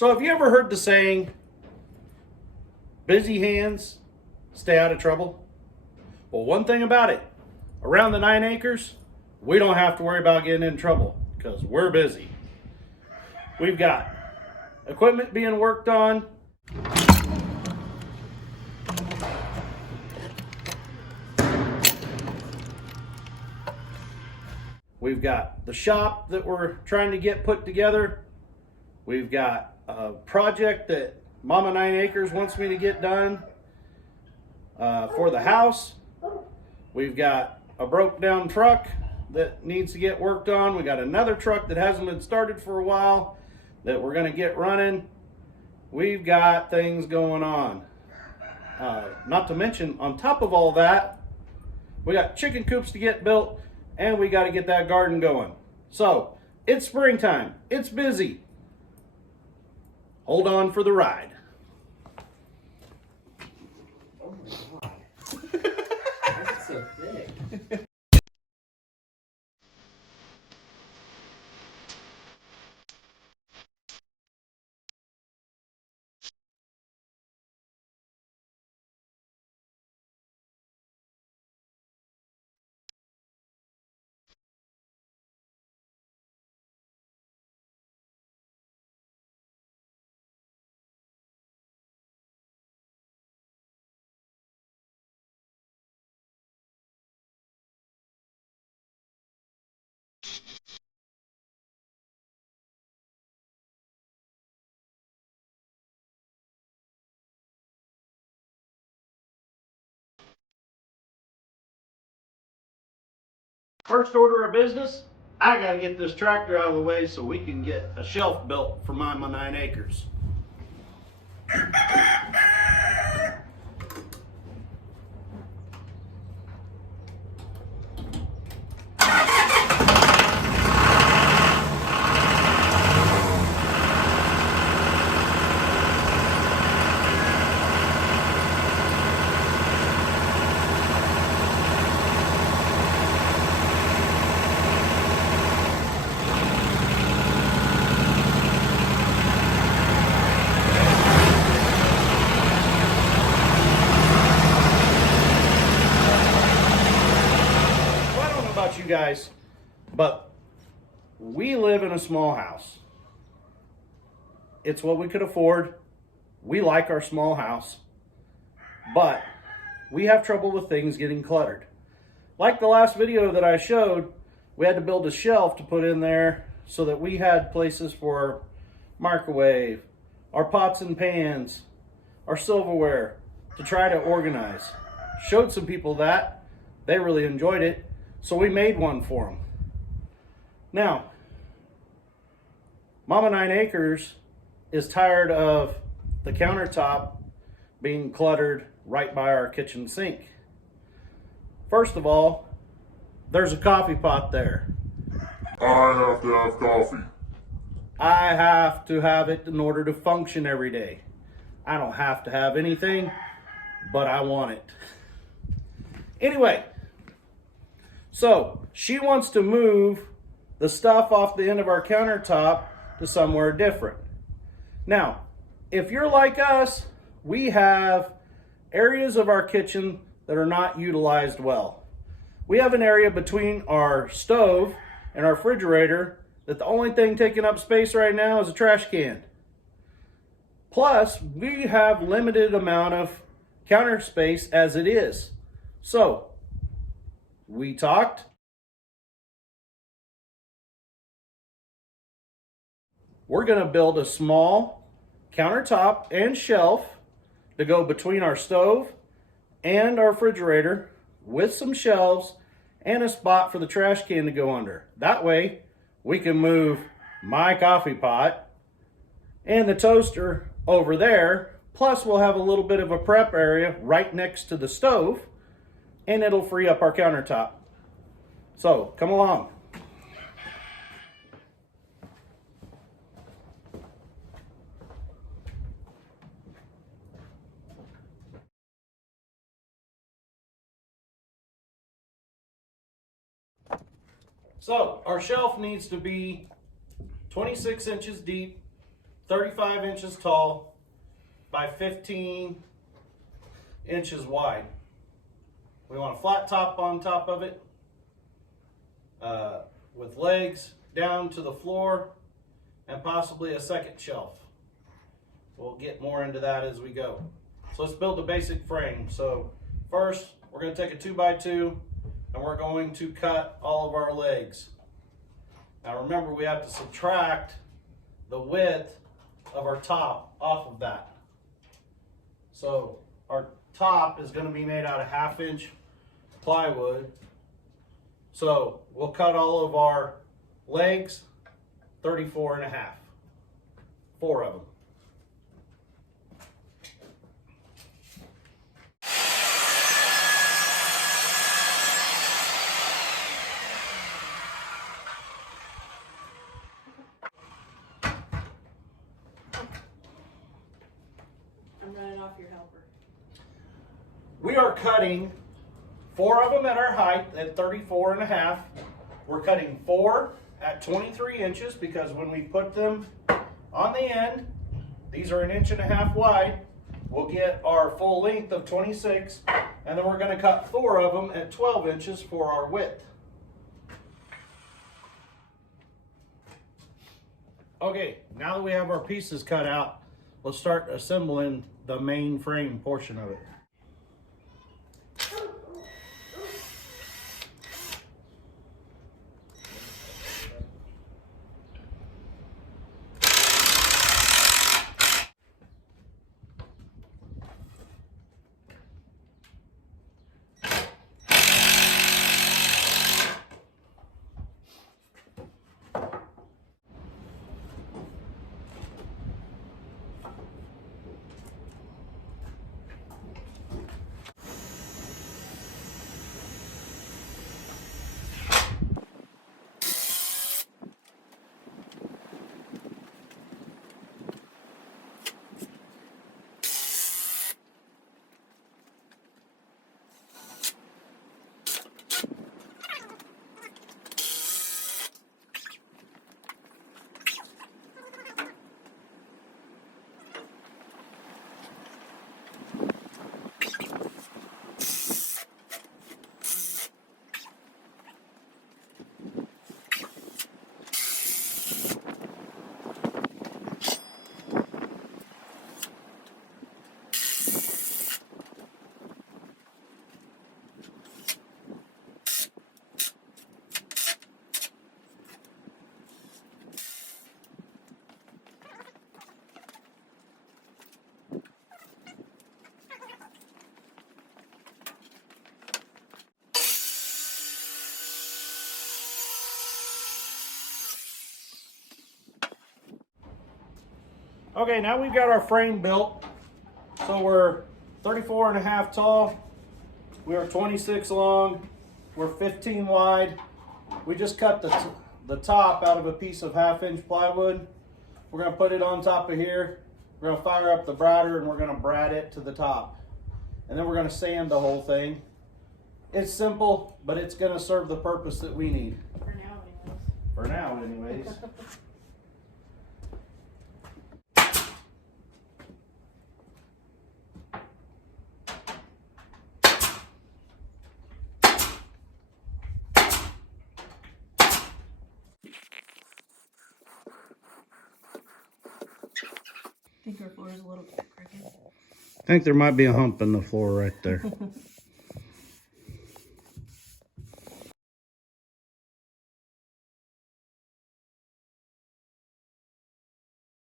So have you ever heard the saying, busy hands stay out of trouble? Well, one thing about it, around the 9 acres, we don't have to worry about getting in trouble because we're busy. We've got equipment being worked on. We've got the shop that we're trying to get put together. We've got a project that Mama 9 Acres wants me to get done for the house. We've got a broke down truck that needs to get worked on. We got another truck that hasn't been started for a while that we're going to get running. We've got things going on. Not to mention, on top of all that, we got chicken coops to get built and we got to get that garden going. So it's springtime. It's busy. Hold on for the ride. Oh my god. That's so thick. First order of business, I gotta get this tractor out of the way so we can get a shelf built for my 9 acres. You guys, but we live in a small house. It's what we could afford. We like our small house, but we have trouble with things getting cluttered. Like the last video that I showed, we had to build a shelf to put in there so that we had places for our microwave, our pots and pans, our silverware to try to organize. Showed some people that. They really enjoyed it. So we made one for them. Now, Mama 9 Acres is tired of the countertop being cluttered right by our kitchen sink. First of all, there's a coffee pot there. I have to have coffee. I have to have it in order to function every day. I don't have to have anything, but I want it. Anyway, so she wants to move the stuff off the end of our countertop to somewhere different. Now, if you're like us, we have areas of our kitchen that are not utilized well. We have an area between our stove and our refrigerator that the only thing taking up space right now is a trash can. Plus, we have limited amount of counter space as it is. So, we talked. We're going to build a small countertop and shelf to go between our stove and our refrigerator with some shelves and a spot for the trash can to go under. That way, we can move my coffee pot and the toaster over there. Plus, we'll have a little bit of a prep area right next to the stove, and it'll free up our countertop. So, come along. So, our shelf needs to be 26 inches deep, 35 inches tall by 15 inches wide. We want a flat top on top of it with legs down to the floor and possibly a second shelf. We'll get more into that as we go. So let's build a basic frame. So first, we're going to take a 2x2 and we're going to cut all of our legs. Now remember, we have to subtract the width of our top off of that. So our top is going to be made out of 1/2 inch plywood. So we'll cut all of our legs 34.5, 4 of them. I'm running off your helper. We are cutting 4 of them at our height at 34.5. We're cutting 4 at 23 inches because when we put them on the end, these are 1.5 inches wide. We'll get our full length of 26, and then we're going to cut 4 of them at 12 inches for our width. Okay, now that we have our pieces cut out, let's start assembling the main frame portion of it. Okay, now we've got our frame built. So we're 34.5 tall, we are 26 long, we're 15 wide. We just cut the top out of a piece of 1/2 inch plywood. We're gonna put it on top of here. We're gonna fire up the bradator and we're gonna brad it to the top. And then we're gonna sand the whole thing. It's simple, but it's gonna serve the purpose that we need. For now, anyways. For now, anyways. I think our floor is a little bit crooked. I think there might be a hump in the floor right there.